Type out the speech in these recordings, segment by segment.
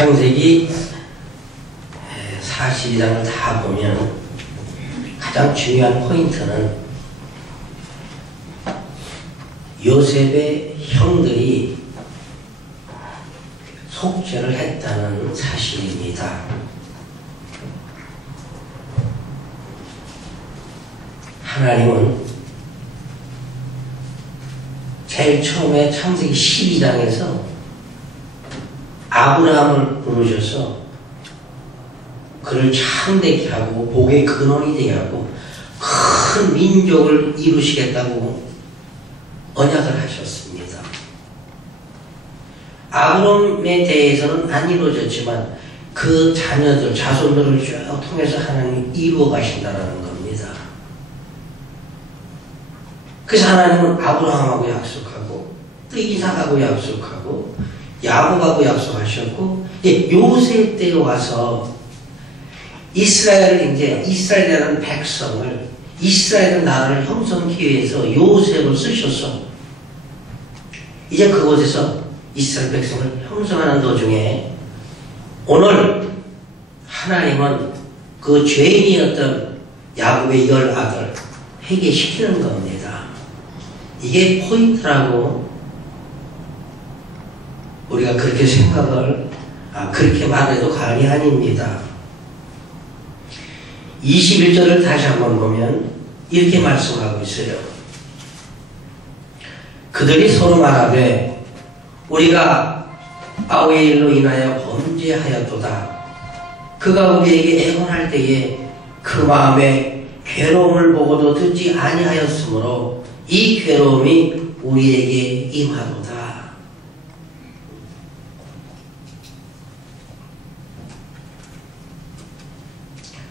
창세기 42장을 다 보면 가장 중요한 포인트는 요셉의 형들이 속죄를 했다는 사실입니다. 하나님은 제일 처음에 창세기 12장에서 아브라함을 부르셔서 그를 창대케 하고 복의 근원이 되게 하고 큰 민족을 이루시겠다고 언약을 하셨습니다. 아브라함에 대해서는 안 이루어졌지만 그 자녀들, 자손들을 쭉 통해서 하나님이 이루어 가신다는 겁니다. 그래서 하나님은 아브라함하고 약속하고 또 이삭하고 약속하고 야곱하고 약속하셨고 요셉 때에 와서 이스라엘이라는 백성을 이스라엘 나라를 형성하기 위해서 요셉을 쓰셔서 이제 그곳에서 이스라엘 백성을 형성하는 도중에 오늘 하나님은 그 죄인이었던 야곱의 10아들 회개시키는 겁니다. 이게 포인트라고 우리가 그렇게 생각을 그렇게 말해도 과언이 아닙니다. 21절을 다시 한번 보면 이렇게 말씀하고 있어요. 그들이 서로 말하되 우리가 아우의 일로 인하여 범죄하였도다. 그가 우리에게 애원할 때에 그 마음에 괴로움을 보고도 듣지 아니하였으므로 이 괴로움이 우리에게 임하도다.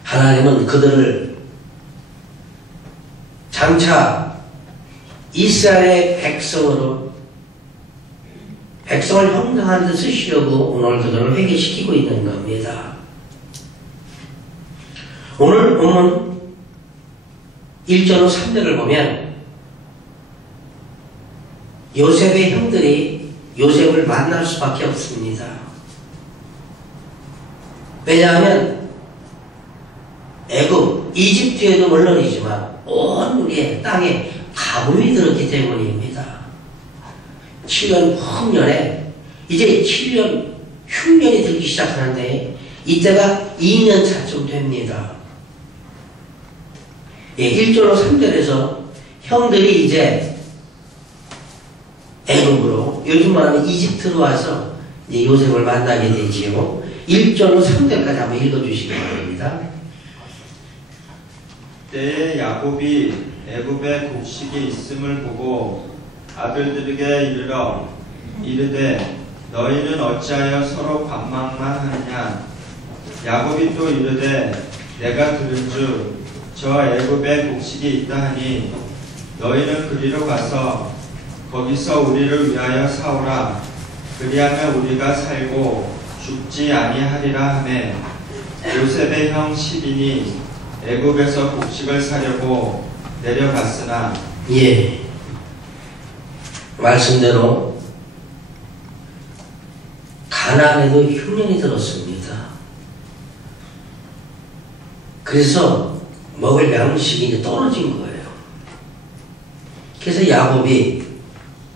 하나님은 그들을 장차 이스라엘의 백성을 형성하는 데 쓰시려고 오늘 그들을 회개시키고 있는 겁니다. 오늘 본문 1절로 3절을 보면 요셉의 형들이 요셉을 만날 수밖에 없습니다. 왜냐하면 애굽, 이집트에도 물론이지만 온 우리의 땅에 가뭄이 들었기 때문입니다. 7년 흉년에 이제 7년 흉년이 들기 시작하는데 이때가 2년 차쯤 됩니다. 1절로 3절에서 형들이 이제 애굽으로 요즘 말하면 이집트로 와서 이제 요셉을 만나게 되지요. 1절로 3절까지 한번 읽어주시기 바랍니다. 때에 야곱이 애굽에 곡식이 있음을 보고 아들들에게 이르되 너희는 어찌하여 서로 관망만 하느냐. 야곱이 또 이르되 내가 들은즉 저 애굽에 곡식이 있다 하니 너희는 그리로 가서 거기서 우리를 위하여 사오라. 그리하면 우리가 살고 죽지 아니하리라 하매 요셉의 형 시딘이 애굽에서 곡식을 사려고 내려갔으나 말씀대로 가나안에도 흉년이 들었습니다. 그래서 먹을 양식이 이제 떨어진 거예요. 그래서 야곱이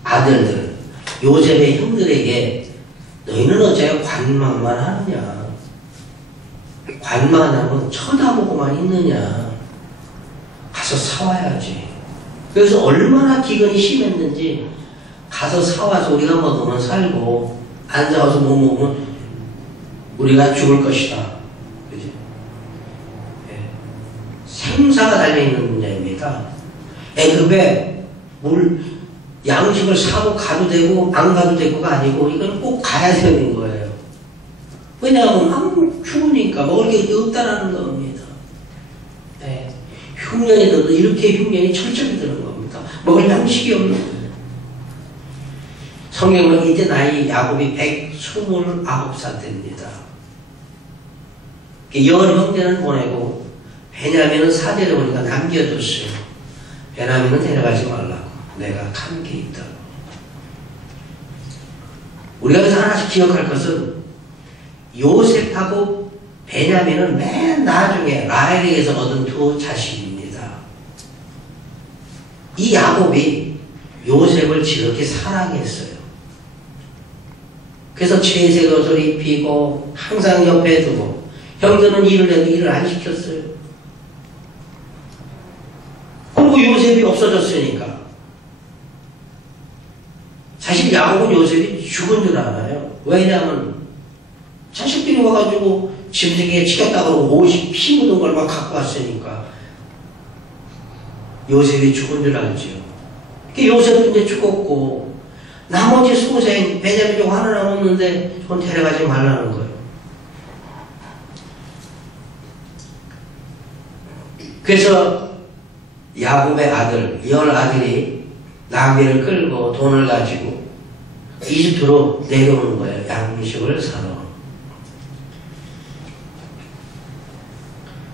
아들들 요셉의 형들에게 너희는 어째 관망만 하느냐. 관망하면 쳐다보고만 있느냐. 가서 사와야지. 그래서 얼마나 기근이 심했는지 가서 사와서 우리가 먹으면 살고 안 사와서 못 먹으면 우리가 죽을 것이다. 그죠? 생사가 달려있는 문제입니다. 애굽에 양식을 사고 가도 되고 안 가도 되고가 아니고 이건 꼭 가야 되는 거예요. 왜냐하면 추우니까 먹을 게 없다라는 겁니다. 흉년이 들어도 이렇게 흉년이 철저히 드는 겁니다. 먹을 양식이 없는 거예요. 성경은 이때 나이 야곱이 129살 됩니다. 열 형제는 보내고 베냐민은 사제를 보니까 남겨뒀어요. 베냐민은 데려가지 말라고. 내가 간 게 있다고. 우리가 그래서 하나씩 기억할 것은 요셉하고 베냐민은 맨 나중에 라헬에게서 얻은 두 자식입니다. 이 야곱이 요셉을 지극히 사랑했어요. 그래서 채색 옷을 입히고 항상 옆에 두고, 형들은 일을 해도 일을 안 시켰어요. 그리고 요셉이 없어졌으니까 사실 야곱은 요셉이 죽은 줄 알아요. 왜냐하면 자식들이 와가지고 짐승에 치겠다 그러고 옷이 피 묻은 걸 막 갖고 왔으니까 요셉이 죽은 줄 알지요. 요셉은 이제 죽었고 나머지 소생 베냐민 중 하나 남았는데 그건 데려가지 말라는 거예요. 그래서 야곱의 아들, 10아들이 나귀를 끌고 돈을 가지고 이집트로 내려오는 거예요. 양식을 사러.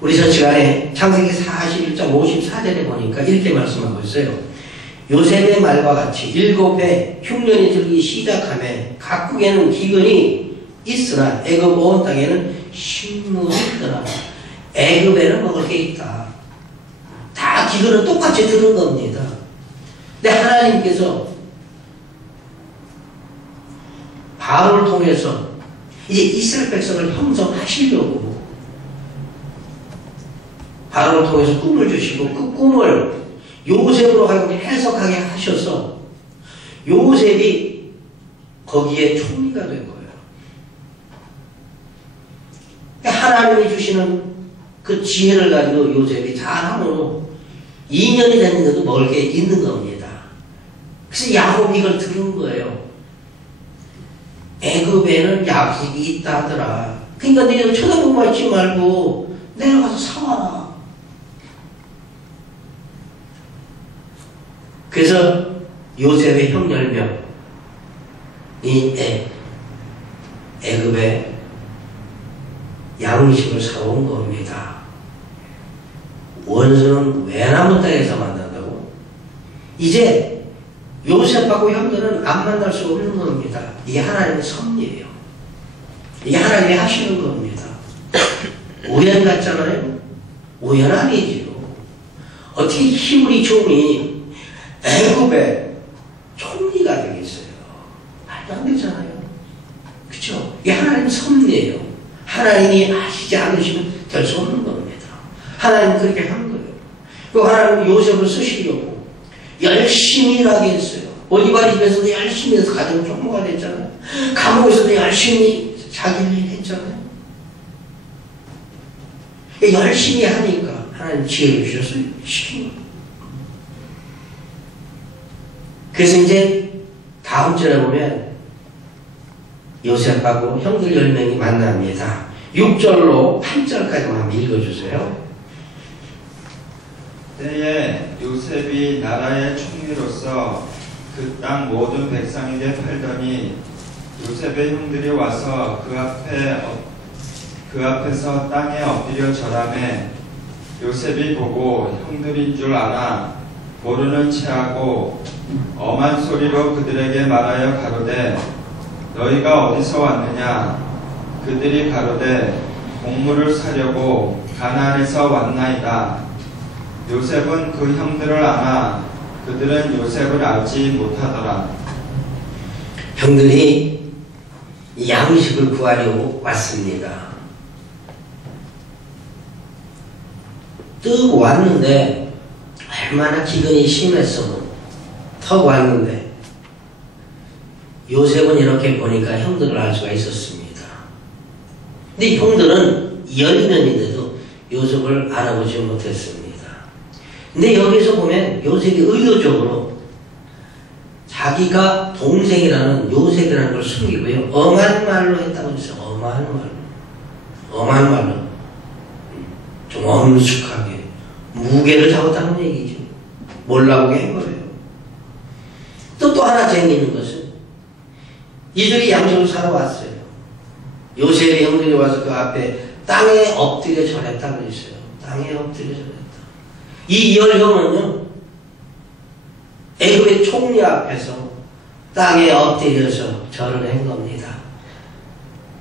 우리 전 시간에 창세기 41장 54절에 보니까 이렇게 말씀하고 있어요. 요셉의 말과 같이 7해 흉년이 들기 시작하며 각국에는 기근이 있으나 애굽 온 땅에는 식물이 있더라. 애굽에는 먹을 게 있다. 다 기근은 똑같이 들은 겁니다. 근데 하나님께서 바로를 통해서 이제 이스라엘 백성을 형성하시려고 바로를 통해서 꿈을 주시고 그 꿈을 요셉으로 하여금 해석하게 하셔서 요셉이 거기에 총리가 된 거예요. 하나님이 주시는 그 지혜를 가지고 요셉이 잘하므로 2년이 됐는데도 먹을 게 있는 겁니다. 그래서 야곱이 이걸 들은 거예요. 애굽에는 야식이 있다 하더라. 그러니까 너희들 쳐다보고만 있지 말고 내려가서 사와라. 그래서 요셉의 형 10명이 애굽에 양식을 사온 겁니다. 원수는 외나무 땅에서 만난다고? 이제 요셉하고 형들은 안 만날 수 없는 겁니다. 이게 하나님의 섭리예요. 이게 하나님이 하시는 겁니다. 우연 같잖아요? 우연 아니지요. 어떻게 히브리 종이 애굽의 총리가 되겠어요? 말도 안 되잖아요. 그렇죠? 이게 하나님의 섭리예요. 하나님이 하시지 않으시면 될 수 없는 겁니다. 하나님은 그렇게 한 거예요. 그 하나님은 요셉을 쓰시려고 열심히 일하게 했어요. 오디바리 집에서도 열심히 해서 가정 총무가 됐잖아요. 감옥에서도 열심히 자기 일 했잖아요. 열심히 하니까 하나님 지혜를 주셔서 시킨 거예요. 그래서 이제 다음 절에 보면 요셉하고 형들 10명이 만납니다. 6절로 8절까지만 한번 읽어주세요. 때에 요셉이 나라의 총리로서 그 땅 모든 백성에게 팔더니 요셉의 형들이 와서 그 앞에서 땅에 엎드려 절하매 요셉이 보고 형들인 줄 알아 모르는 체하고 엄한 소리로 그들에게 말하여 가로되 너희가 어디서 왔느냐? 그들이 가로되 곡물을 사려고 가나안에서 왔나이다. 요셉은 그 형들을 아나 그들은 요셉을 알지 못하더라. 형들이 양식을 구하려고 왔습니다. 뜩 왔는데 얼마나 기근이 심했으면 턱 왔는데 요셉은 이렇게 보니까 형들을 알 수가 있었습니다. 근데 형들은 10명인데도 요셉을 알아보지 못했습니다. 근데 여기서 보면 요셉이 의도적으로 자기가 동생이라는 요셉이라는 걸 숨기고요. 엄한 말로 했다고 했어요. 엄한 말로. 좀 엄숙하게. 무게를 잡았다는 얘기죠. 몰라보게 한 거예요. 또 하나 재미있는 것은 이들이 양식을 사러 왔어요. 요셉의 형들이 와서 그 앞에 땅에 엎드려 절했다고 그랬어요. 땅에 엎드려 절했다. 이 10형은요, 애굽의 총리 앞에서 땅에 엎드려서 절을 한 겁니다.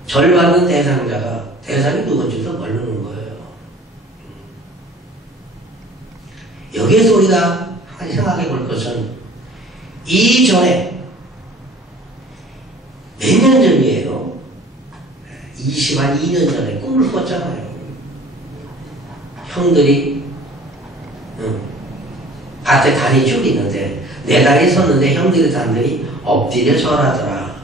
절 받는 대상자가 대상이 누군지도 모르는 거예요. 여기에서 우리가 한 생각해 볼 것은 이전에 몇 년 전이에요. 22년 전에 꿈을 꿨잖아요. 형들이 밭에 다리 쭉 있는데 내 다리에 섰는데 형들이 단들이 엎드려 절하더라.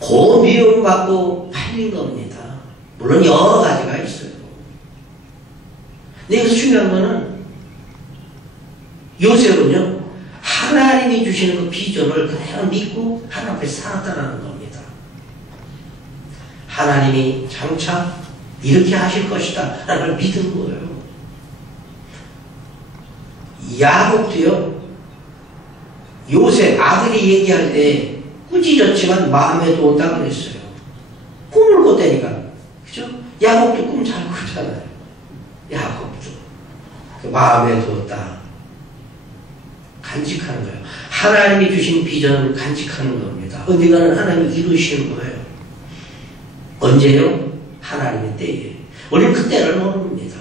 그 미움받고 팔린 겁니다. 물론 여러 가지가 있어요. 근데 여기서 중요한 거는 요셉은요, 하나님이 주시는 그 비전을 그냥 믿고 하나님 앞에 살았다는 겁니다. 하나님이 장차 이렇게 하실 것이다 라는 걸 믿은 거예요. 야곱도요, 요셉 아들이 얘기할 때 꾸짖었지만 마음에 두었다 그랬어요. 꿈을 꿨다니까. 그죠? 야곱도 꿈 잘 꾸잖아요. 야곱도. 그 마음에 두었다. 간직하는 거예요. 하나님이 주신 비전을 간직하는 겁니다. 언젠가는 하나님이 이루시는 거예요. 언제요? 하나님의 때에. 우리는 그때를 모릅니다.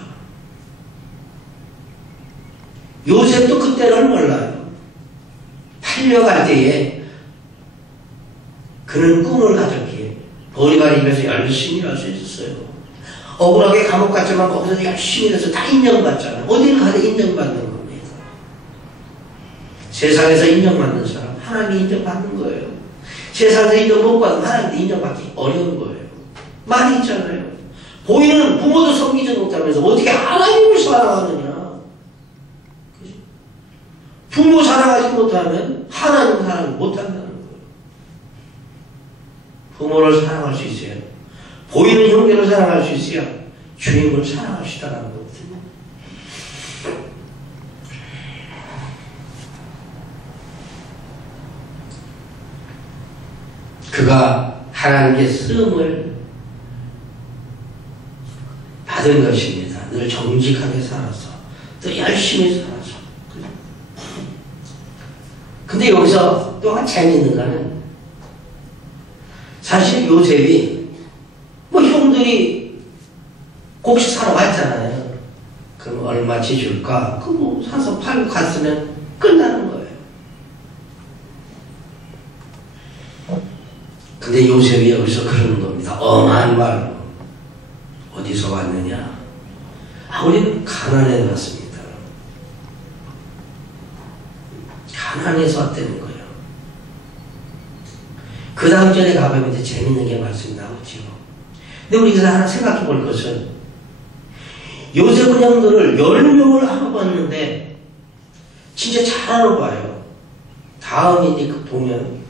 요셉도 그때를 몰라요. 팔려갈 때에 그는 꿈을 가졌기에 보리발 입에서 열심히 할 수 있었어요. 억울하게 감옥 갔지만 거기서 열심히 해서 다 인정받잖아요. 어딜 가도 인정받는 겁니다. 세상에서 인정받는 사람 하나님이 인정받는 거예요. 세상에서 인정 못 받으면 하나님도 인정받기 어려운 거예요. 말이 있잖아요. 보이는 부모도 섬기지 못하면서 어떻게 하나님을 사랑하느냐. 그치? 부모 사랑하지 못하면 하나님 사랑 못한다는 거예요. 부모를 사랑할 수 있어야, 보이는 형제를 사랑할 수 있어야 주님을 사랑하시다는 거거든요. 그가 하나님께 쓰임을 받은 것입니다. 늘 정직하게 살아서, 또 열심히 살아서. 근데 여기서 또 한 재미있는 거는, 사실 요셉이 뭐 형들이 곡식 사러 왔잖아요. 그럼 얼마치 줄까? 그거 뭐 사서 팔고 갔으면 끝나는 거예요. 근데 요셉이 여기서 그러는 겁니다. 엄한 말로. 어디서 왔느냐? 우리는 가나안에 왔습니다. 가나안에서 왔다는 거예요. 그 다음 절에 가보면 이제 재밌는 게 말씀이 나오죠. 근데 우리 여기서 하나 생각해 볼 것은, 요셉은 형들을 10명을 하고 봤는데 진짜 잘하는 봐요. 다음에 이제 보면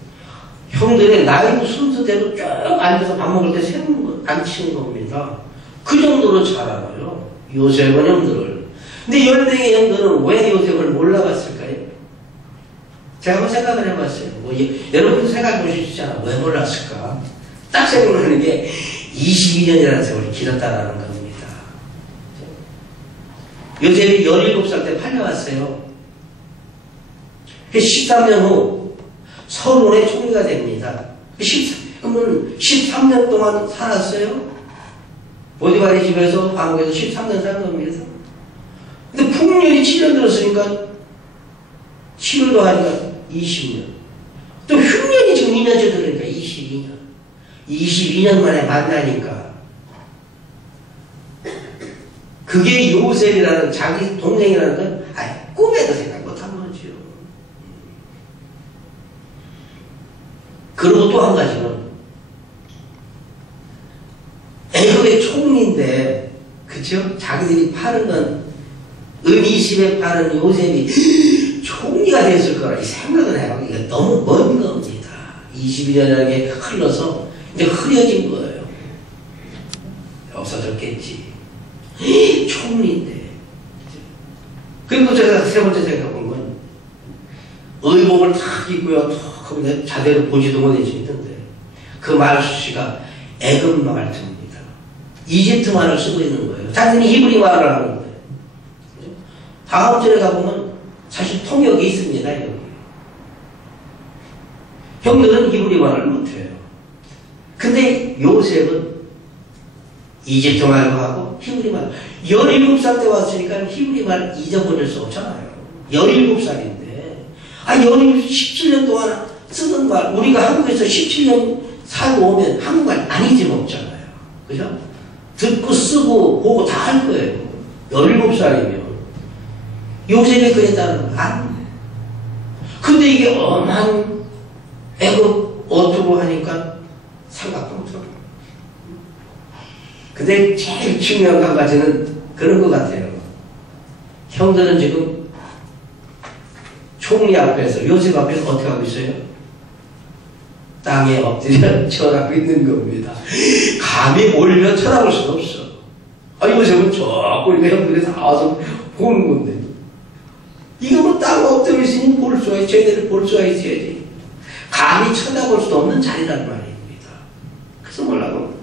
형들의 나이 순서대로 쭉 앉아서 밥 먹을 때 세우는 거, 앉히는 겁니다. 그 정도로 잘 알아요. 요셉은 형들을. 근데 10명의 형들은 왜 요셉을 몰라봤을까요? 제가 한번 생각을 해봤어요. 여러분도 생각해 보시잖아요. 왜 몰랐을까? 딱 생각하는 게 22년이라는 세월이 길었다라는 겁니다. 요셉이 17살 때 팔려왔어요. 13년 후 서론의 총리가 됩니다. 그러면 13년 동안 살았어요. 보디발의 집에서 감옥에서 13년 산 겁니다. 근데 풍년이 7년 들었으니까 7월 더하니까 20년. 또 흉년이 지금 2년째 들으니까 22년. 22년 만에 만나니까 그게 요셉이라는 자기 동생이라는 건 꿈에도 생각 못한 거죠. 그리고 또 한 가지는 애굽의 총리인데, 그쵸? 자기들이 파는 건 은 20에 파는 요셉이 총리가 됐을 거라 이 생각을 해요. 이게 너무 먼 겁니다. 22년이라는 게 흘러서 이제 흐려진 거예요. 없어졌겠지. 총리인데. 그리고 제가 세 번째 생각해본 건, 의복을 탁 입고요. 턱 자대로 보지도 못해지던데, 그 말수시가 애굽 말투입니다. 이집트 말을 쓰고 있는 거예요. 자기들이 히브리 말을 하는 거예요. 다음 절에 가보면 사실 통역이 있습니다. 여기. 형들은 히브리 말을 못해요. 근데 요셉은 이집트 말도 하고 히브리 말. 17살 때 왔으니까 히브리 말을 잊어버릴 수 없잖아요. 17살인데. 17년 동안 쓰던 말, 우리가 한국에서 17년 살고 오면 한국말 안 잊어먹잖아요. 그죠? 듣고 쓰고 보고 다 할 거예요. 17살이면. 요셉이 그랬다는 건 아니에요. 근데 이게 엄한 애국 어투로 하니까 생각도 못하고. 근데 제일 중요한 한 가지는 그런 것 같아요. 형들은 지금 총리 앞에서, 요셉 앞에서 어떻게 하고 있어요? 땅에 엎드려 절하고 있는 겁니다. 감히 몰려 쳐다볼 수는 없어. 요셉은 저 우리가 형들이 다 와서 보는 건데. 이거 뭐 땅에 엎드려 있으니 볼 수가 있지, 제대로 볼 수가 있어야지. 감히 쳐다볼 수도 없는 자리란 말입니다. 그래서 뭐라고?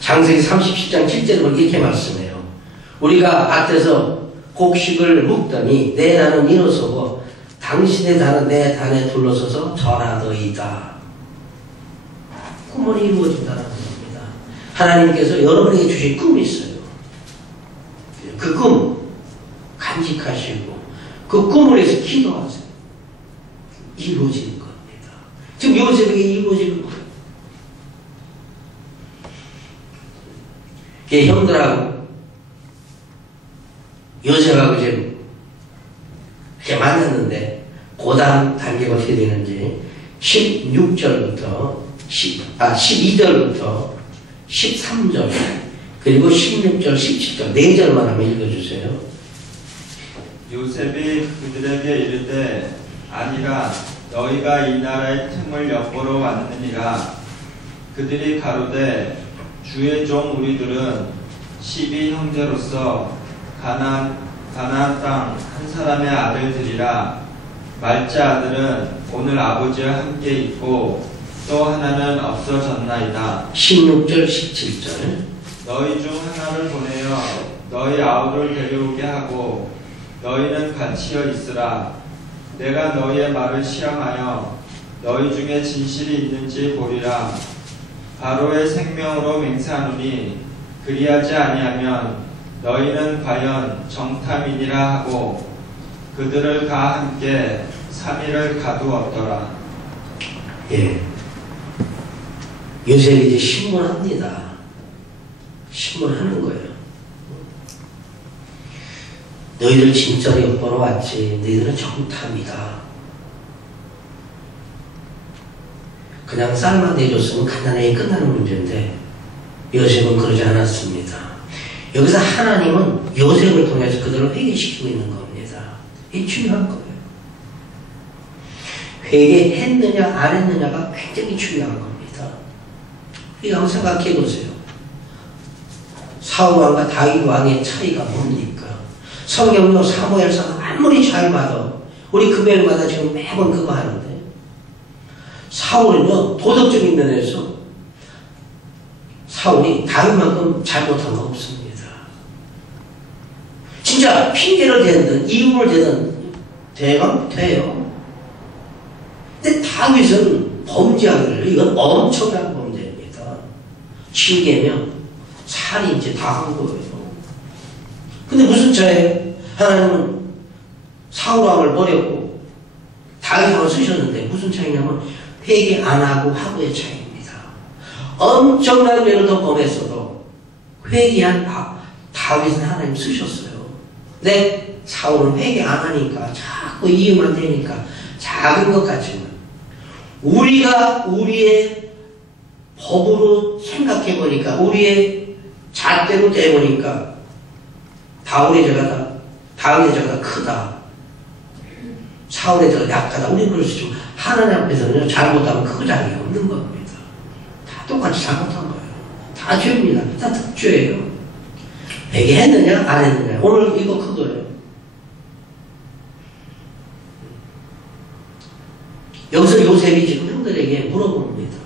창세기 37장 7절을 이렇게 말씀해요. 우리가 밭에서 곡식을 묵더니 내 단은 일어서고 당신의 단은 내 단에 둘러서서 절하더이다. 꿈은 이루어진다는 겁니다. 하나님께서 여러분에게 주신 꿈이 있어요. 그 꿈 간직하시고 그 꿈을 위해서 기도하세요. 이루어지는 겁니다. 지금 요셉에게 이루어지는 거예요. 형들하고 요셉하고 지금 이렇게 만났는데 그 다음 단계가 어떻게 되는지 16절부터 12절부터 13절 그리고 16절 17절 4절만 한번 읽어주세요. 요셉이 그들에게 이르되 아니라 너희가 이 나라의 틈을 엿보러 왔느니라. 그들이 가로되 주의 종 우리들은 12형제로서 가나안 땅 한 사람의 아들들이라. 말째 아들은 오늘 아버지와 함께 있고 또 하나는 없어졌나이다. 16절 17절 너희 중 하나를 보내어 너희 아우를 데려오게 하고 너희는 갇히어 있으라. 내가 너희의 말을 시험하여 너희 중에 진실이 있는지 보리라. 바로의 생명으로 맹세하노니 그리하지 아니하면 너희는 과연 정탐이니라 하고 그들을 가 함께 3일을 가두었더라. 예. 요셉이 이제 신문합니다. 신문하는 거예요. 너희들 진짜로 엿보러 왔지. 너희들은 정탐이다. 그냥 쌀만 내줬으면 가난하게 끝나는 문제인데 요셉은 그러지 않았습니다. 여기서 하나님은 요셉을 통해서 그들을 회개시키고 있는 겁니다. 이게 중요한 거예요. 회개했느냐 안 했느냐가 굉장히 중요한 겁니다. 이거 한번 생각해 보세요. 사울 왕과 다윗 왕의 차이가 뭡니까? 성경도 사무엘상 아무리 잘 봐도 우리 금요일마다 지금 매번 그거 하는데 사울은요 도덕적인 면에서 사울이 다윗만큼 잘못한 거 없습니다. 진짜 핑계를 대든 이유를 대든 대강 돼요. 근데 다윗은 범죄하기를 이건 엄청난 범죄입니다. 징계면 살인죄 다 한 거예요. 근데 무슨 차이에요? 하나님은 사울왕을 버렸고 다윗왕을 쓰셨는데 무슨 차이냐면 회개 안 하고 하고의 차이입니다. 엄청난 죄를 더 범했어도 회개한 다윗은 하나님 쓰셨어요. 근데 사울은 회개 안 하니까 자꾸 이유만 되니까 작은 것 같지만 우리가 우리의 법으로 생각해 보니까 우리의 잣대로 떼보니까 다윗의 죄가 크다. 사울의 죄가 약하다. 우리는 그럴 수 있죠. 하나님 앞에서는 잘못하면 그 자리가 없는 겁니다. 다 똑같이 잘못한 거예요. 다 죄입니다. 다 특죄예요. 회개했느냐 안 했느냐. 오늘 이거 그거예요. 여기서 요셉이 지금 형들에게 물어봅니다.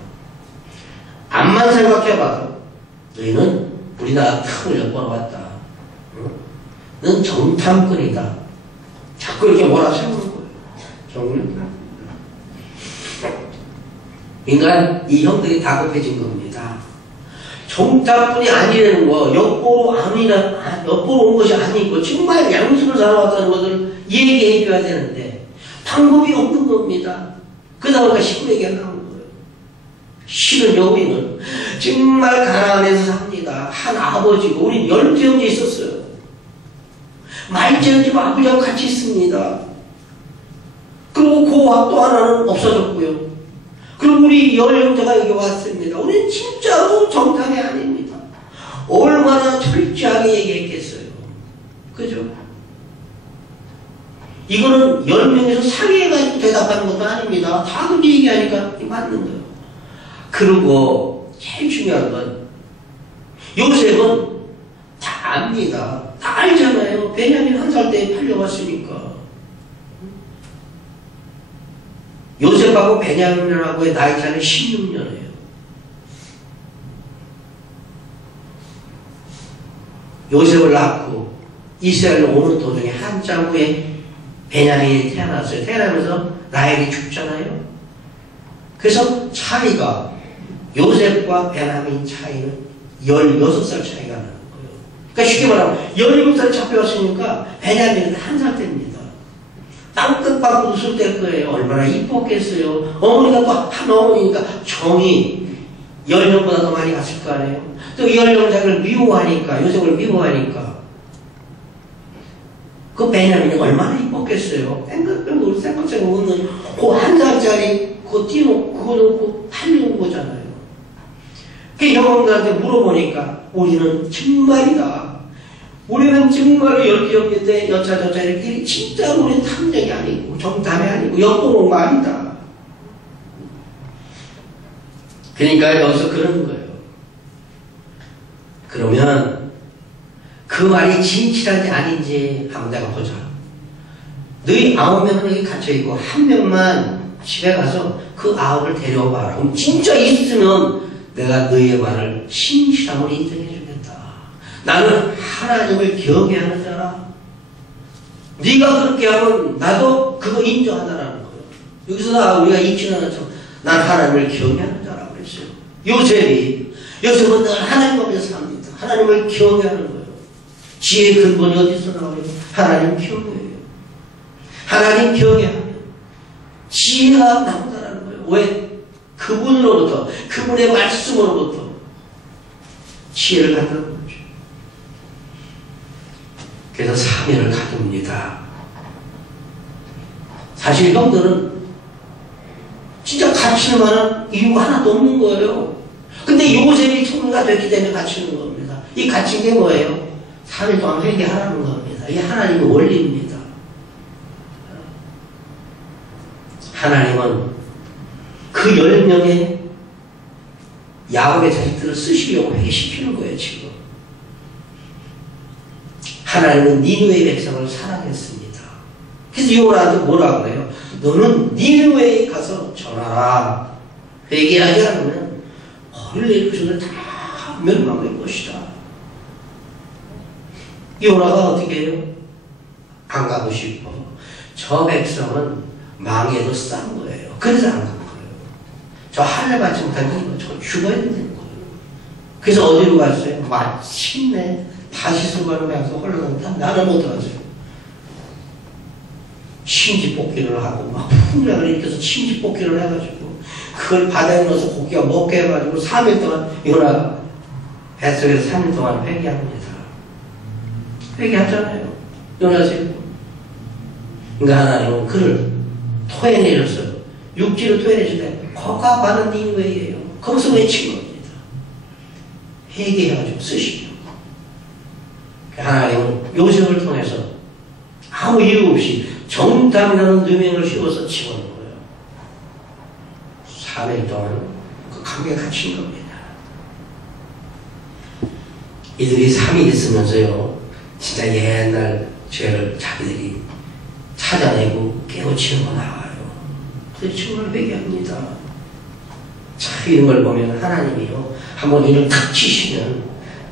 암만 생각해봐도 너희는 우리가 틈을 엿보러 왔다. 넌 정탐꾼이다. 자꾸 이렇게 몰아세우는 거예요. 정말. 그러니까 이 형들이 다급해진 겁니다. 정탐꾼이 아니라는 거, 엿보러 온 것이 아니고 정말 양심을 살아왔다는 것을 얘기해 줘야 되는데 방법이 없는 겁니다. 그러다 신에게 나온 거예요. 실은요, 우리는 정말 가난해서 삽니다. 한 아버지고 우리 12형제 있었어요. 말지은 집 아버지하고 같이 있습니다. 그리고 그 또 하나는 없어졌고요. 그리고 우리 10형제가 여기 왔습니다. 우리는 진짜로 정탐이 아닙니다. 얼마나 철저하게 얘기했겠어요. 그죠? 이거는 10명에서 상의해가지고 대답하는 것도 아닙니다. 다 그렇게 얘기하니까 맞는 거예요. 그리고 제일 중요한 건 요셉은 다 압니다. 다 알잖아요. 베냐민 1살 때 팔려왔으니까. 요셉하고 베냐민하고의 나이 차이는 16년이에요. 요셉을 낳고 이스라엘 오는 도중에 한참 후에 베냐민이 태어났어요. 태어나면서 라헬이 죽잖아요. 그래서 차이가 요셉과 베냐민 차이는 16살 차이가 나는 거예요. 그러니까 쉽게 말하면 17살 잡혀왔으니까 베냐민은 1살 때입니다. 땅끝 밖으로 웃을 때 거예요. 얼마나 이뻤겠어요. 어머니가 또 한 어머니니까 정이 10년보다 더 많이 갔을 거 아니에요. 또 10년 자기를 미워하니까, 요셉을 미워하니까. 그 베냐민이 얼마나 이뻤겠어요. 뺑글뺑글 생각생각 웃는 그 1살짜리 그거 띄워놓고 그거 놓고 팔려온 거잖아요. 그 영혼들한테 물어보니까 우리는 정말이다. 우리는 정말로 10개 때 여차저차 이렇게 진짜로 우리는 탐정이 아니고 정탐이 아니고 엿보는 거 아니다. 그러니까 여기서 그러는 거예요. 그러면 그 말이 진실한지 아닌지 한번 내가 보자. 너희 9명은 여기 갇혀있고 1명만 집에 가서 그 9을 데려와봐라. 그럼 진짜 있으면 내가 너희의 말을 신실함으로 인정해 주겠다. 나는 하나님을 경외하는 자라. 네가 그렇게 하면 나도 그거 인정한다라는 거예요. 여기서 우리가 익히는 것처럼 난 하나님을 경외하는 자라고 그랬어요. 요셉은 늘 하나님 앞에서 삽니다. 하나님을 경외하는 거예요. 지혜의 근본이 어디서 나와요? 하나님 경외예요. 하나님 경외하면 지혜가 나온다라는 거예요. 왜? 그분으로부터, 그분의 말씀으로부터 지혜를 갖는 거죠. 그래서 사명을 가집니다. 사실 형들은 진짜 갇힐 만한 이유가 하나도 없는 거예요. 근데 요셉이 총리가 됐기 때문에 갇히는 겁니다. 이 갇힌 게 뭐예요? 3일 동안 회개하라는 겁니다. 이게 하나님의 원리입니다. 하나님은 그 10명의 야곱의 자식들을 쓰시려고 회개시키는 거예요, 지금. 하나님은 니느웨의 백성을 사랑했습니다. 그래서 요나한테 뭐라고 그래요? 너는 니느웨에 가서 전하라. 회개하지 않으면 원래 그들은 다 멸망할 것이다. 요나가 어떻게 해요? 안 가고 싶어. 저 백성은 망해도 싼 거예요. 그래서 안 간 거예요. 저 하늘 받지 못한 거, 저 죽어야 되는 거예요. 그래서 어디로 갔어요? 마침내 다시 수고하는 가서 홀로간다. 나는 못 들었어요. 심지뽑기를 하고 막 풍랑을 일으켜서 심지뽑기를 해가지고 그걸 바다에 넣어서 고기가 먹게 해가지고 3일 동안 요나가 뱃속에서 3일 동안 회개합니다. 회개하잖아요. 요나세요. 그러니까 하나님은 그를 토해내려서 육지로 토해내실 때 거가 바른 니느웨이예요. 거기서 외친 겁니다. 회개해가지고 쓰시죠. 하나님은 요셉을 통해서 아무 이유 없이 정탐이라는 누명을 씌워서 집어넣은 거예요. 4일 동안 그 감옥에 갇힌 겁니다. 이들이 3일 있으면서요, 진짜 옛날 죄를 자기들이 찾아내고 깨우치는 거 나와요. 그래서 정말 회개합니다. 참 이런 걸 보면 하나님이요, 한번 이를 탁 치시면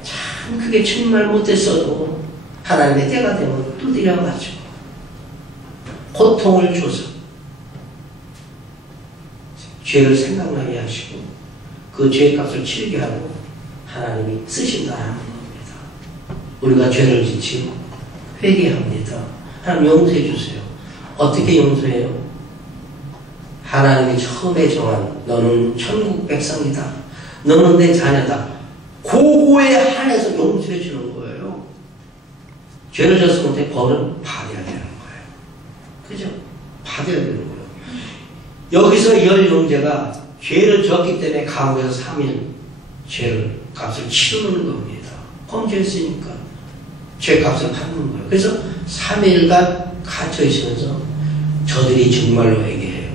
참 그게 정말 못했어도 하나님의 때가 되면 두드려가지고 고통을 줘서 죄를 생각나게 하시고 그 죄값을 치르게 하고 하나님이 쓰신다는 겁니다. 우리가 죄를 지치고 회개합니다. 하나님 용서해 주세요. 어떻게 용서해요? 하나님이 처음에 정한 너는 천국 백성이다. 너는 내 자녀다. 그거에 한해서 용서해 주는 거예요. 죄를 졌으면 때 벌은 받아야 되는 거예요. 그죠? 받아야 되는 거예요. 여기서 열 형제가 죄를 졌기 때문에 감옥에서 3일 죄를 값을 치르는 겁니다. 범죄했으니까 죄값을 받는 거예요. 그래서 3일간 갇혀 있으면서 저들이 정말로 회개해요.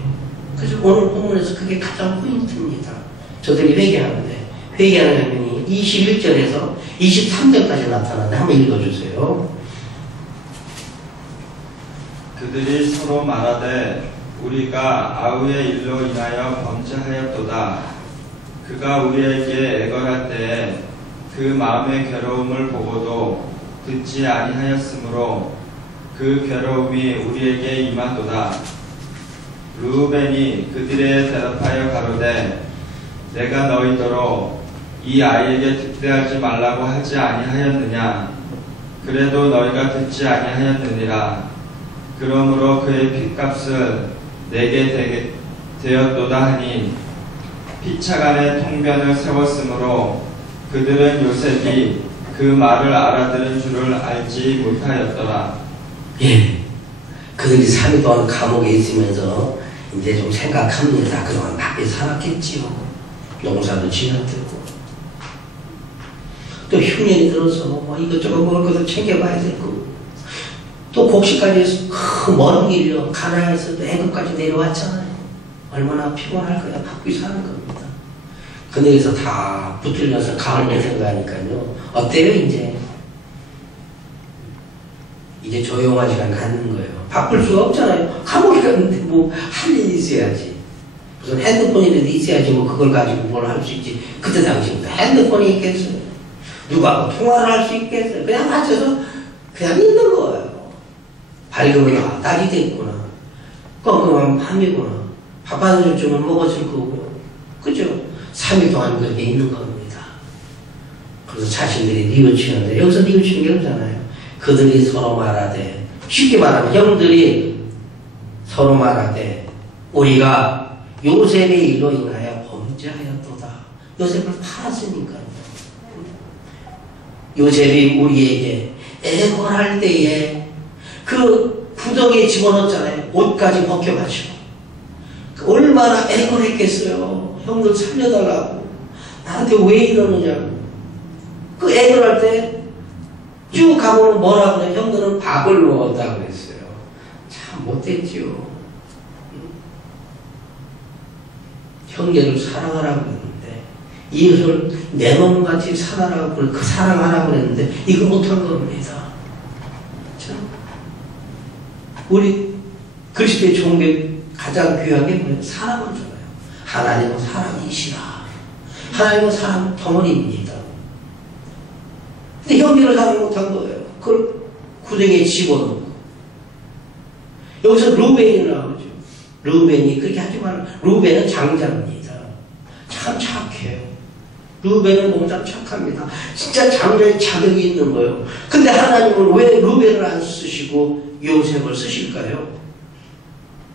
그래서 오늘 본문에서 그게 가장 포인트입니다. 저들이 회개하는데 회개하는 장면이 21절에서 23절까지 나타나는데 한번 읽어주세요. 그들이 서로 말하되 우리가 아우의 일로 인하여 범죄하였도다. 그가 우리에게 애걸할 때에 그 마음의 괴로움을 보고도 듣지 아니하였으므로 그 괴로움이 우리에게 임하도다. 르우벤이 그들에 대답하여 가로되 내가 너희더러 이 아이에게 특대하지 말라고 하지 아니하였느냐. 그래도 너희가 듣지 아니하였느니라. 그러므로 그의 핏값을 내게 되었도다 하니 피차간에 통변을 세웠으므로 그들은 요셉이 그 말을 알아들은 줄을 알지 못하였더라. 예, 그들이 3일 동안 감옥에 있으면서 이제 좀 생각합니다. 그동안 밖에 살았겠지요. 농사도 지었고 또 흉년이 들어서 뭐 이것저것 먹을 것도 챙겨봐야 되고 또 곡식까지 먼 길로 가나안에서 애굽까지 내려왔잖아요. 얼마나 피곤할 거야. 바쁘게 사는 겁니다. 근데 여기서 다 붙들려서 가을에 생각하니까요. 어때요 이제 조용한 시간 갖는 거예요. 바쁠 수가 없잖아요. 감옥에 갔는데 뭐 할 일이 있어야지. 무슨 핸드폰이라도 있어야지 뭐 그걸 가지고 뭘 할 수 있지. 그때 당시부터 핸드폰이 있겠어요. 누구하고 통화를 할 수 있겠어요. 그냥 맞춰서 그냥 있는 거예요. 밝으면 낮이 됐구나. 껌껌한 밤이구나. 밥 한 줄쯤은 먹었을 거고. 그죠? 3일 동안 그렇게 있는 겁니다. 그래서 자신들이 뉘우치는데 여기서 뉘우치는 게 없잖아요. 그들이 서로 말하되 쉽게 말하면 형들이 서로 말하되 우리가 요셉의 일로 인하여 범죄하였도다. 요셉을 팔았으니까요. 요셉이 우리에게 애걸할 때에 그 구덩이에 집어넣었잖아요. 옷까지 벗겨가지고. 얼마나 애걸했겠어요. 형들 살려달라고. 나한테 왜 이러느냐고. 그 애걸할 때 쭉 가보면 뭐라 그래? 형들은 밥을 먹었다고 그랬어요. 참 못됐지요. 형제를 사랑하라고 그랬는데 이웃을 내 몸같이 사랑하라고 그 사랑하라고 그랬는데 이거 못한 겁니다. 참 우리 그리스도의 종교의 가장 귀한 게 뭐예요? 사랑을 줘요. 하나님은 사랑이시라. 하나님은 사랑 덩어리입니다. 근데 형제를 사랑 못한 거예요. 그걸 구덩이에 집어넣고. 여기서 루벤이 나오죠. 루벤이 그렇게 하지 말라. 루벤은 장자입니다. 참 착해요. 루벤은 몸참 착합니다. 진짜 장자의 자격이 있는 거예요. 근데 하나님은 왜 루벤을 안 쓰시고 요셉을 쓰실까요?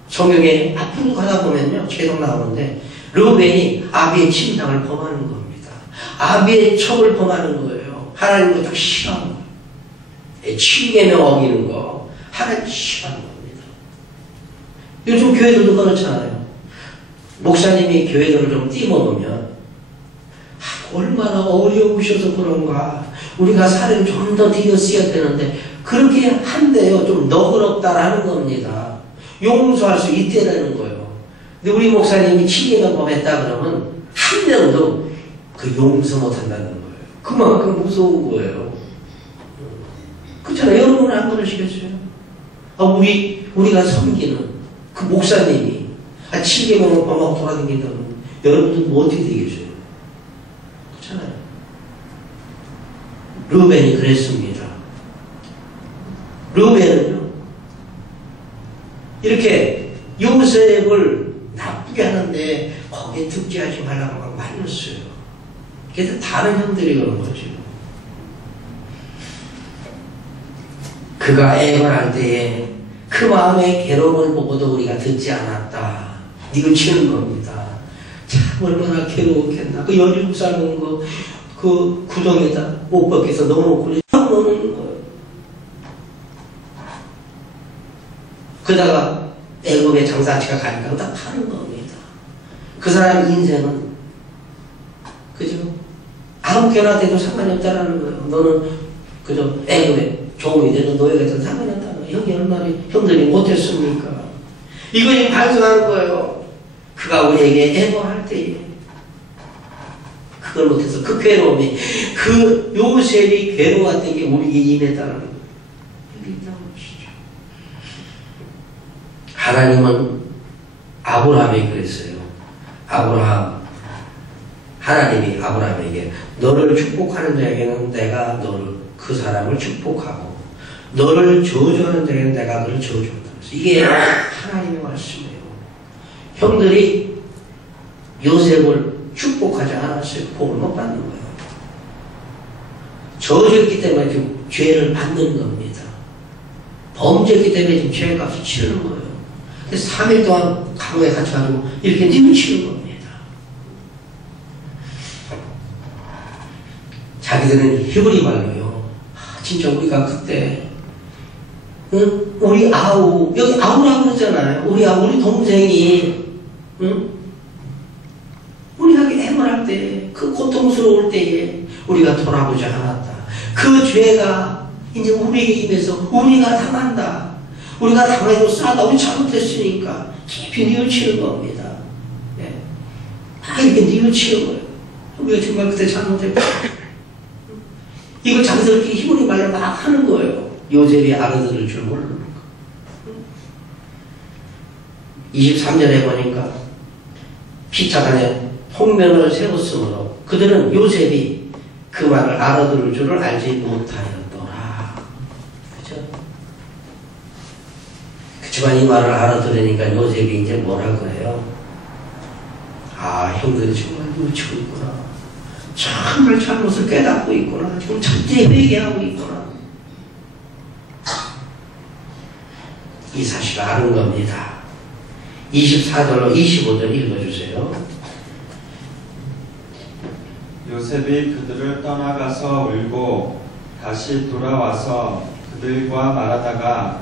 성경에 앞으로 가다 보면요. 계속 나오는데 루벤이 아비의 침상을 범하는 겁니다. 아비의 척을 범하는 거예요. 하나님도 딱 싫어하는 거예요. 칠계명 어기는 거 하나님 싫어하는 겁니다. 요즘 교회들도 그렇잖아요. 목사님이 교회들을 좀 띄워놓으면 얼마나 어려우셔서 그런가. 우리가 살을 좀 더 뒤로 쓰여야 되는데 그렇게 한대요. 좀 너그럽다라는 겁니다. 용서할 수 있다라는 거예요. 근데 우리 목사님이 칠계명 범했다 그러면 한 명도 그 용서 못한다는 거예요. 그만큼 무서운 거예요. 그렇잖아요. 여러분은 안 그러시겠어요? 우리가 섬기는 그 목사님이 7개명을 범하고 돌아다닌다면 여러분들은 뭐 어떻게 되겠어요? 그렇잖아요. 르벤이 그랬습니다. 르벤은요, 이렇게 요셉을 나쁜 합의하는데 거기에 득지하지 말라고 막 말렸어요. 그래서 다른 형들이 그런 거죠. 그가 애원할 때에 그 마음의 괴로움을 보고도 우리가 듣지 않았다. 뉘우치는 겁니다. 참 얼마나 괴로웠겠나. 그 여주국 삶은 그 구덩이에다 못 벗겨서 넣어놓고 넣어놓는 거예요. 그러다가 애굽의 장사치가 가니까 다 파는 겁니다. 그 사람 인생은 그죠? 아무 변화돼도 상관이 없다라는 거예요. 너는 그저 애굽의 종이 되는 노예가 되든 상관이 없다는 거예요. 형이 얼마나 형들이 못했습니까? 이것이 발전하는 거예요. 그가 우리에게 애원할 때에 그걸 못해서 그 괴로움이 그 요셉이 괴로웠던 게 우리에게 임했다는 거예요. 여기 있다고 보시죠. 하나님은 아브라함에게 그랬어요. 하나님이 아브라함에게 너를 축복하는 자에게는 내가 너를 그 사람을 축복하고 너를 저주하는 자에게는 내가 너를 저주한다. 이게 하나님의 말씀이에요. 형들이 요셉을 축복하지 않았어요. 복을 못 받는 거예요. 저주했기 때문에 지금 죄를 받는 겁니다. 범죄했기 때문에 지금 죄값을 치르는 거예요. 그래서 3일 동안 감옥에 갇혀가지고 이렇게 뉘우치는 겁니다. 자기들은 히브리 말로요. 진짜 우리가 그때 우리 아우 여기 아우라고 그러잖아요. 우리 동생이 우리에게 애원할 때 그 고통스러울 때에 우리가 돌아보지 않았다. 그 죄가 이제 우리에게 임해서 우리가 당한다. 우리가 당해도 싸다. 우리 잘못했으니까 깊이 뉘우치는 겁니다. 네. 이렇게 뉘우치는 거예요. 우리가 정말 그때 잘못했고 이걸 자기들끼리 히브리 말로 막 하는 거예요. 요셉이 알아들을 줄 모르는 거. 23절에 보니까 피차간에 홍면을 세웠으므로 그들은 요셉이 그 말을 알아들을 줄을 알지 못하였더라. 그죠? 그치만 이 말을 알아들으니까 요셉이 이제 뭐라 그래요? 아, 형들이 정말 뉘우치고 있구나. 정말 잘못을 깨닫고 있구나. 지금 철저히 회개하고 있구나. 이 사실을 아는 겁니다. 24절로 25절 읽어주세요. 요셉이 그들을 떠나가서 울고 다시 돌아와서 그들과 말하다가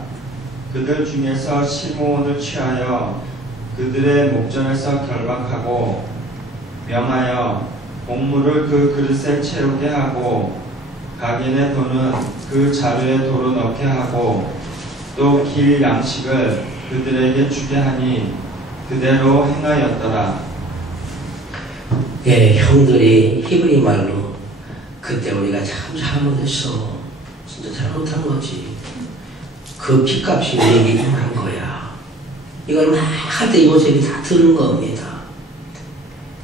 그들 중에서 시므온을 취하여 그들의 목전에서 결박하고 명하여 곡물을 그 그릇에 채우게 하고 각인의 돈은 그 자루에 도로 넣게 하고 또 길 양식을 그들에게 주게 하니 그대로 행하였더라. 예, 형들이 히브리 말로 그때 우리가 참 잘못했어. 진짜 잘못한 거지. 그 핏값이 우리에게 임한 거야. 이걸 막 할 때 요셉이 다 들은 겁니다.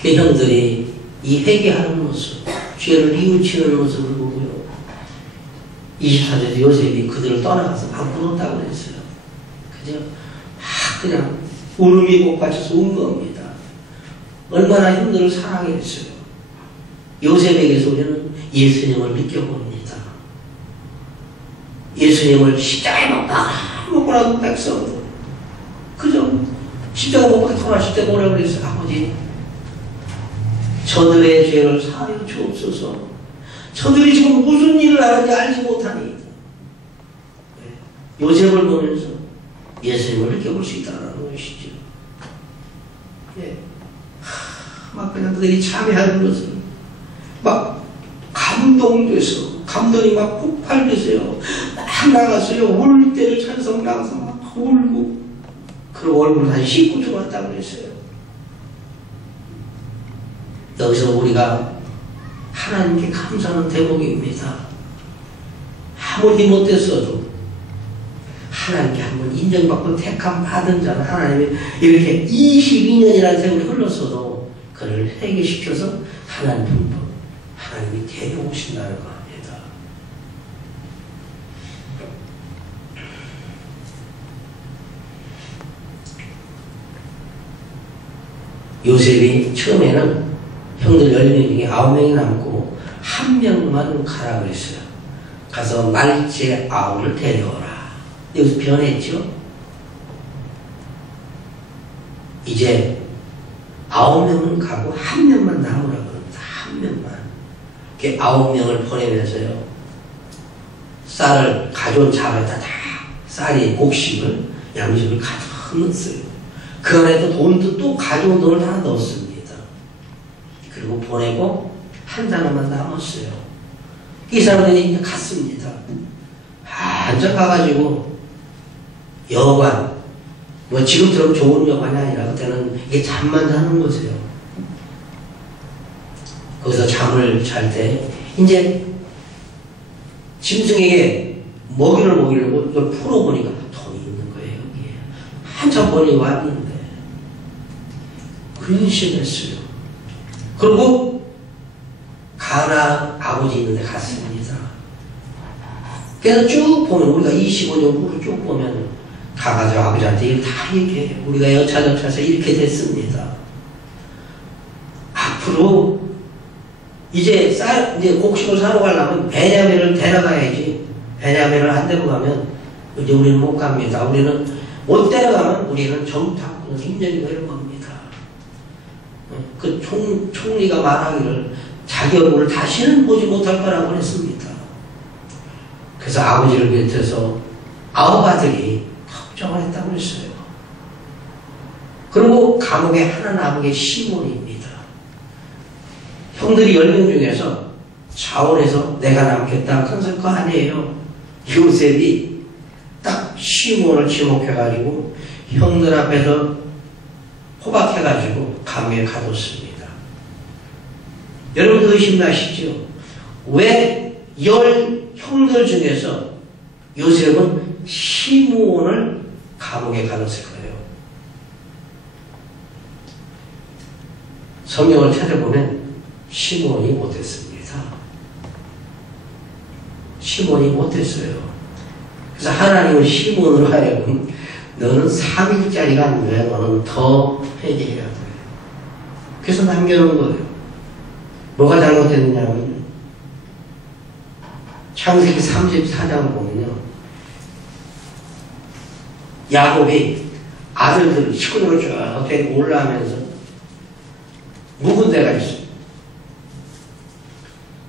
그 형들이 이 회개하는 모습, 죄를 뉘우치는 모습을 보고요. 24절에 요셉이 그들을 떠나가서 막 울었다고 그랬어요. 그죠? 막 그냥 울음이 복받쳐서 운 겁니다. 얼마나 형들을 사랑했어요. 요셉에게서 우리는 예수님을 느껴봅니다. 예수님을 십자가에 못 박는 백성들. 그죠? 십자가 못 박혀 돌아가실 때 뭐라고 그랬어요? 아버지, 저들의 죄를 사하여 주옵소서. 저들이 지금 무슨 일을 하는지 알지 못하니. 요셉을 보면서 예수님을 느껴볼 수 있다는 것이죠. 예. 막 그냥 그들이 참여하는 것을 막 감동돼서 감동이 막 폭발돼서요. 막 나갔어요. 울 때를 찬송 나가서 막 울고 그리고 얼굴을 다시 씻고 들어왔다고 그랬어요. 여기서 우리가 하나님께 감사하는 대목입니다. 아무리 못됐어도 하나님께 한번 인정받고 택함 받은 자는 하나님이 이렇게 22년이라는 세월이 흘렀어도 그를 회개시켜서 하나님이 데려오신다는 겁니다. 요셉이 처음에는 형들 10명 중에 9명이 남고 1명만 가라 그랬어요. 가서 말제 아우를 데려오라. 여기서 변했죠. 이제 9명은 가고 1명만 남으라 그럽니다. 1명만. 9명을 보내면서요. 쌀을 가져온 자루에다 다 쌀이 곡식을 양식을 가득 넣었어요. 그 안에도 돈도 또 가져온 돈을 다 넣었습니다. 그리고 보내고 한 사람만 남았어요. 이 사람들이 이제 갔습니다. 한참 가가지고 여관, 뭐 지금처럼 좋은 여관이 아니라 그때는 이게 잠만 자는 곳이에요. 거기서 잠을 잘 때 이제 짐승에게 먹이를 먹이려고 이걸 풀어보니까 돈이 있는 거예요. 여기에 한참 버리고 왔는데 근심했어요. 그리고 가나 아버지 있는데 갔습니다. 그래서 쭉 보면 우리가 25년 후로 쭉 보면 가가지고 아버지한테 다 얘기해요. 우리가 여차저차해서 이렇게 됐습니다. 앞으로 이제 곡식을 사러 가려면 베냐민을 데려가야지. 베냐민을 안 데리고 가면 이제 우리는 못 갑니다. 우리는 못 데려가면 우리는 정탐꾼 힘전이고 이런 겁니다. 그 총리가 말하기를 자기 얼굴을 다시는 보지 못할 거라고 했습니다. 그래서 아버지를 비롯해서 9아들이 걱정을 했다고 했어요. 그리고 감옥에 하나 남은 게 시몬입니다. 형들이 10명 중에서 자원해서 내가 남겠다 그런 거 아니에요. 요셉이 딱 시몬을 지목해가지고 형들 앞에서 포박해가지고 감옥에 가뒀습니다. 여러분도 의심나시죠? 왜 10 형들 중에서 요셉은 시몬을 감옥에 가뒀을까요? 성경을 찾아보면 시몬이 못했습니다. 시몬이 못했어요. 그래서 하나님은 시몬으로 하여금 너는 3일짜리가 안 돼. 너는 더 회개해야 돼. 그래서 남겨놓은 거예요. 뭐가 잘못됐느냐면 창세기 34장을 보면요. 야곱이 아들들 시골로 쭉 데리고 올라오면서 묵은 데가 있어요.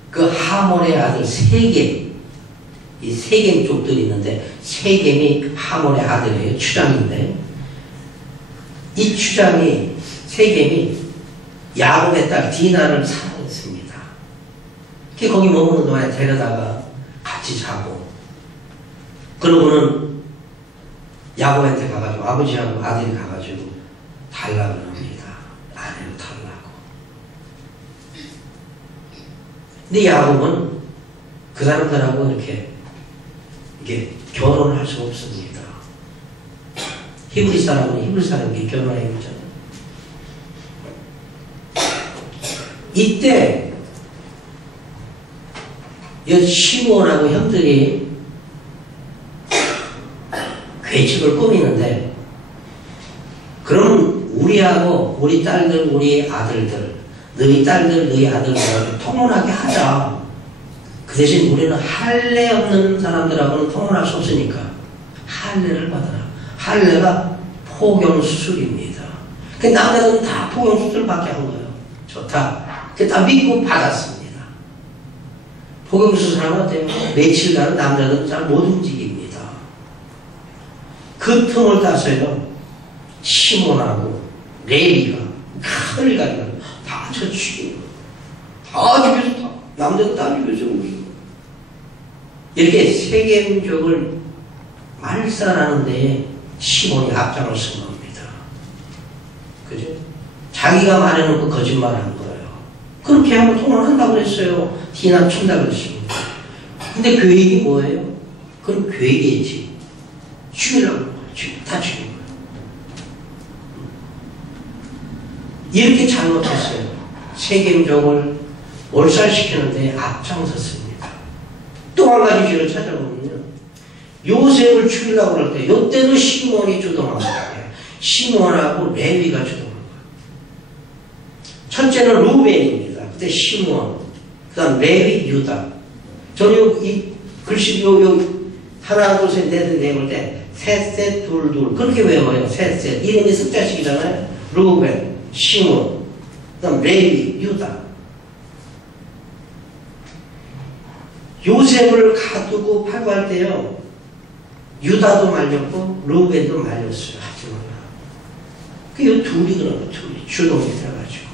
그 하몬의 아들 세겜, 이 세겜 쪽들이 있는데 세겜이 하몬의 아들이에요. 추장인데 이 추장이 세겜이 야곱의 딸 디나를 사랑했습니다. 거기 머무는 동안에 데려다가 같이 자고 그러고는 야곱한테 가가지고 아버지하고 아들이 가가지고 달라고 합니다. 아내로 달라고. 근데 야곱은 그 사람들하고 이게 결혼을 할 수 없습니다. 히브리 사람은 히브리 사람에게 결혼해야 되잖아요. 이때 시몬하고 형들이 괴책을 꾸미는데 그러면 우리하고 우리 딸들 우리 아들들 너희 딸들 너희 아들들하고 통혼하게 하자. 그 대신 우리는 할례 없는 사람들하고는 통혼할 수 없으니까 할례를 받아라. 할례가 포경수술입니다. 그 남자들은 다 포경수술밖에 한 거예요. 좋다. 그 다 믿고 받았습니다. 포경수술하면 어때요? 며칠간은 남자들은 잘 못 움직입니다. 그 틈을 따서요. 시몬하고 레위가 칼을 가지고 다 쳐죽이고 다 죽여서 다 남자도 다 죽여서 이렇게 세겜족을 말살하는데 시몬이 앞장을 쓴 겁니다. 그죠? 자기가 말해놓고 거짓말한 거예요. 그렇게 하면 통혼한다고 그랬어요. 디나 춘다고 그랬습니다. 근데 계획이 뭐예요? 그건 계획이지. 죽이려고 하는 거예요. 다 죽인 거예요. 이렇게 잘못했어요. 세겜족을 몰살시키는데 앞장섰습니다. 또 한 가지 죄를 찾아보면요. 요셉을 죽이려고 그럴 때, 이때도 시몬이 주동한 거예요. 시몬하고 레위가 주동한 거예요. 첫째는 루벤입니다. 그때 시므온, 그 다음 레위, 유다. 저는 이 글씨 하나, 둘, 셋, 넷 내볼 때 셋, 둘, 둘 그렇게 외워요. 셋. 이름이 숫자식이잖아요. 루벤, 시므온, 그 다음 레위, 유다. 요셉을 가두고 팔고 할 때요, 유다도 말렸고 루벤도 말렸어요. 하지만 그 둘이 그런 거, 둘이 주동이 들어가지고.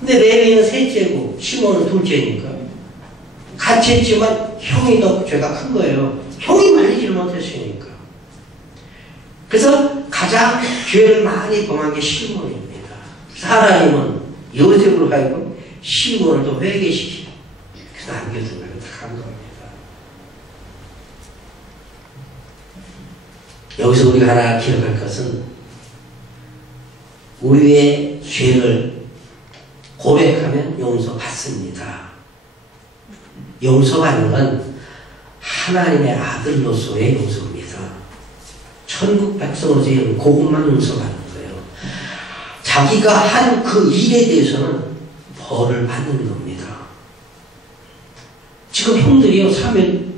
근데 레위는 셋째고 시몬은 둘째니까 같이 했지만 형이 더 죄가 큰 거예요. 형이 말리지를 못했으니까. 그래서 가장 죄를 많이 범한 게 시몬입니다. 그래서 하나님은 요셉으로 하여금 시몬을 또 회개시키고 그 남겨둔 걸 한 겁니다. 여기서 우리가 하나 기억할 것은 우리의 죄를 고백하면 용서받습니다. 용서받는 건 하나님의 아들로서의 용서입니다. 천국 백성으로서 그것만 용서받는 거예요. 자기가 한 그 일에 대해서는 벌을 받는 겁니다. 지금 형들이요, 3일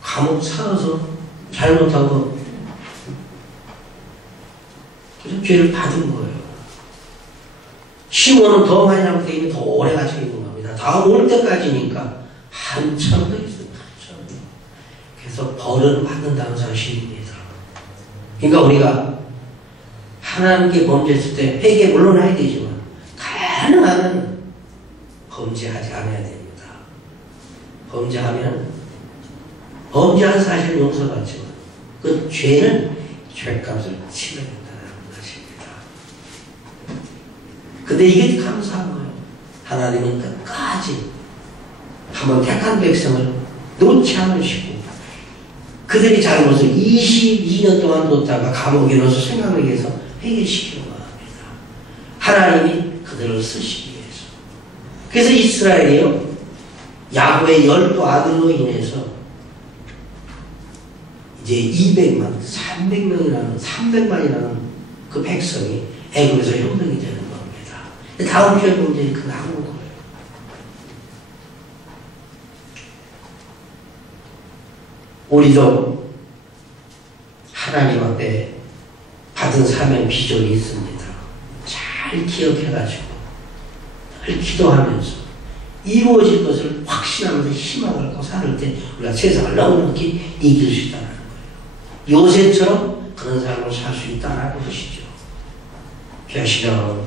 감옥 살아서 잘못한 거 그래서 죄를 받은 거예요. 시몬은 더 많이 하고 되면 더 오래 갇혀 있는 겁니다. 다음 올 때까지니까 한참 더 있습니다. 한참. 그래서 벌은 받는다는 사실입니다. 그러니까 우리가 하나님께 범죄했을 때 회개 물론 해야 되지만 가능하면 범죄하지 않아야 됩니다. 범죄하면 범죄한 사실은 용서받지만 그 죄는 죄값을 치러야 된다는 것입니다. 근데 이게 감사한 거예요. 하나님은 끝까지 한번 택한 백성을 놓지 않으시고 그들이 잘못을 22년 동안 놓다가 감옥에 넣어서 생각을 위해서 회개시키는 겁니다. 하나님이 그들을 쓰시기 위해서. 그래서 이스라엘이요, 야곱의 12아들로 인해서 이제 200만, 300만이라는 그 백성이 애굽에서 형성이 되는 겁니다. 다음 주에 문제는 그 나오는 거예요. 우리도 하나님 앞에 받은 사명 비전이 있습니다. 잘 기억해가지고 늘 기도하면서 이루어질 것을 확신하면서 희망을 갖고 살을 때 우리가 세상을 넉넉히 이길 수 있다는 거예요. 요셉처럼 그런 삶을 살 수 있다는 것이죠. 결실은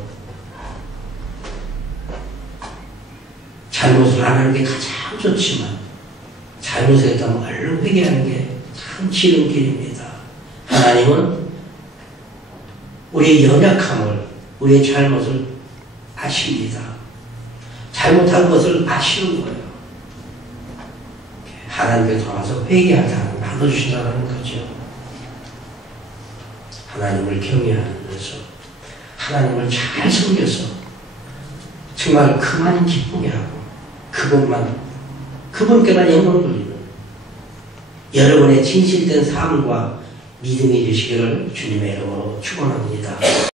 잘못을 안 하는 게 가장 좋지만 잘못했다면 얼른 회개하는 게 참 지름길입니다. 하나님은 우리의 연약함을, 우리의 잘못을 아십니다. 잘못한 것을 아시는 거예요. 하나님께 돌아와서 회개하자 나눠주신다는 거죠. 하나님을 경외하면서 하나님을 잘 섬겨서 정말 그만 기쁘게 하고 그분께만 영광 돌리는 여러분의 진실된 삶과 믿음이 되시기를 주님의 이름으로 축원합니다.